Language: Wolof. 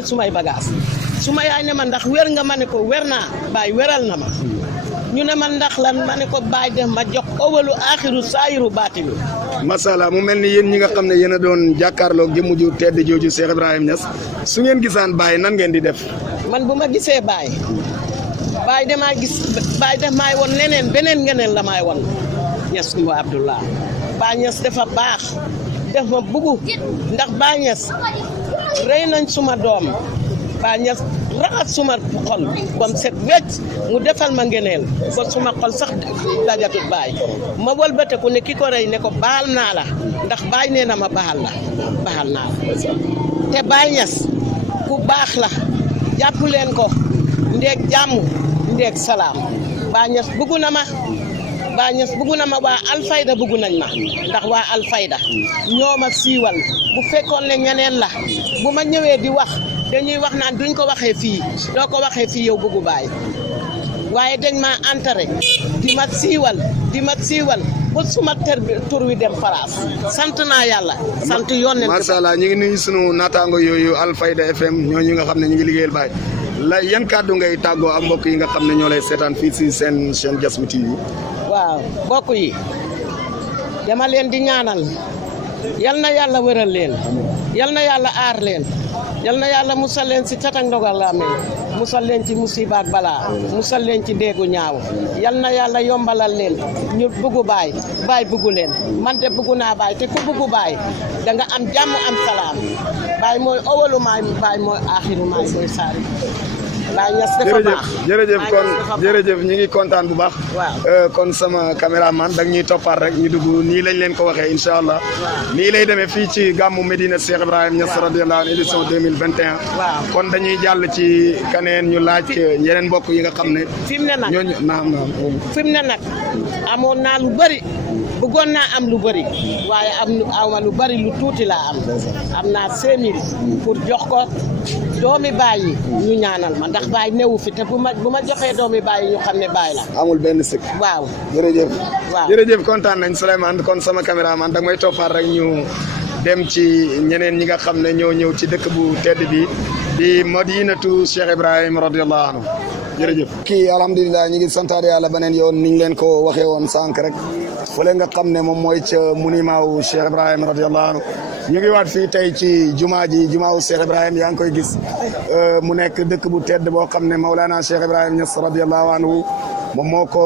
sumay bagage suma yaay ne ma ndax wér nga ma ne ko wér naa baay wéral na ma ñu ne ma ndax lan ma ne ko baay def ma jox awalu aaxiru saayiru baatinu. masala mu mel ni yéen ñi nga xam ne yéen a doon jàkkaarloog jëmm ju tedd jooju Cheikh Ibrahim Niass su ngeen gisaan baay nan ngeen di def. man bu ma gisee baay damaa gis baay def maay woon leneen beneen ngeneen la maay woon Niass Kumba Abdullah baay Niass dafa baax def ma bugu ndax baay Niass rey nañ suma doom baay Niass raxas suma xol bam set wecc mu defal ma ngeneel ba suma xol sax dajatut baay ma wëlbateku ne ki ko rey ne ko baal naa la ndax baay nee na ma baal naa la te baay Niass ku baax la jàpp leen ko ndeeg jàmm ndeeg salaam baay Niass bëggu na ma baay Niass bëggu na ma waa Alfayda bëggu nañ ma ndax waa Alfayda ñoo ma siiwal bu fekkoon ne ñeneen la bu ma ñëwee di wax dañuy wax naan duñ ko waxee fii doo ko waxee fii yow bëggu baay waaye dañ ma entré di ma siiwal ba suma tur wi dem France sant naa yàlla sant yónneen macha allah ñu ngi nuyu sunu naataango yooyu Alfayda FM ñooñu nga xam ne ñu ngi liggéeyal baay la yan kàddu ngay tàggoo ak mbokk yi nga xam ne ñoo lay seetaan fii si seen chaîne Diasmi TV. waaw mbokk yi dama leen di ñaanal yal na yàlla wëral leen yal na yàlla aar leen yal na yàlla musal leen si cat ak ndogal la amee musal leen ci musiba ak balaa musal leen ci déegu ñaaw yal na yàlla yombalal leen ñu bëggu baay bëggu leen man de bëggu naa baay te ku bëggu baay da nga am jàmm am salaam baay mooy awalu maay baay mooy aaxiru maay mooy saari baay Niass dafa baax jërëjëf ñu ngi kontaan bu baax. waaw kon sama caméraman da ñuy toppaat rek ñu dugg nii lañ leen ko waxee incha allah. nii lay demee fii ci gàmmu Medina Cheikh Ibrahim Niass radiyallahu anhu édition 2021. waaw kon dañuy jàll ci kaneen ñu laaj yeneen mbokk yi nga xam ne. fi mu ne nag ñooñu naam. fi mu ne nag amoon naa lu bëri bëggoon naa am lu bëri waaye am lu bëri lu tuuti laa am naa 5000 pour jox ko doomi baay yi ñu ñaanal ma ndax baay newu fi te bu ma joxee doomi baay yi ñu xam ne baay la. amul benn sëkk. waaw jërëjëf. waaw jërëjëf kontaan nañ Souleymane kon sama caméraman da may toppaat rek ñu dem ci ñeneen ñi nga xam ne ñoo ñëw ci dëkk bu tedd bi di Madinatu Cheikh Ibrahim radiyallahu anhu jërëjëf. kii alhamdulilah ñu ngi santaat yàlla beneen yoon niñ leen ko waxee woon sànq rek fële nga xam ne moom mooy ca monument wu Cheikh Ibrahim radiyallahu anhu ñu ngi waat fii tey ci jumaa wu Cheikh Ibrahim yaa ngi koy gis mu nekk dëkk bu tedd boo xam ne Maulana Cheikh Ibrahim Niass radiyallahu anhu moom moo ko